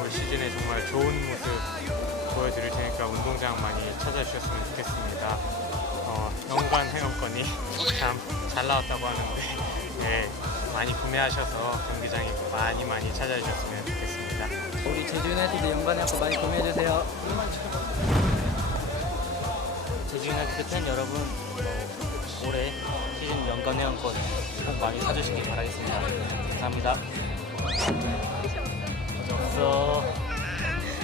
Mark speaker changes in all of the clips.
Speaker 1: 올 시즌에 정말 좋은 모습 보여드릴 테니까 운동장 많이 찾아주셨으면 좋겠습니다. 어, 연관 회원권이 참 잘 나왔다고 하는데 네, 많이 구매하셔서 경기장에 많이 많이 찾아주셨으면 좋겠습니다.
Speaker 2: 우리 제주 유나이티드 한번 많이 구매해주세요. 제주 유나이티드 팬 여러분, 어, 올해 시즌 연간 회원권 꼭 많이 사주시길 바라겠습니다. 감사합니다. 없어.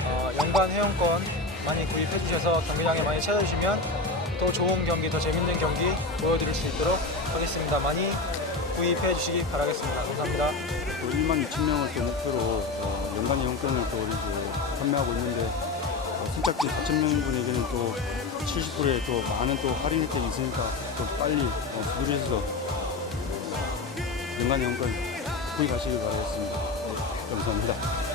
Speaker 3: 어, 연관 회원권 많이 구입해 주셔서 경기장에 많이 찾아주시면 더 좋은 경기, 더 재밌는 경기 보여드릴 수 있도록 하겠습니다. 많이 구입해 주시기 바라겠습니다. 감사합니다.
Speaker 4: 또 1만 2천 명을 또 목표로 어, 연간 이용권을 또 우리 그 판매하고 있는데 어, 선착지 4천 명분에게는 또 70%의 또 많은 또 할인 혜택이 있으니까 좀 빨리 어, 두드려서 연간 이용권 구입하시길 바라겠습니다. 네, 감사합니다.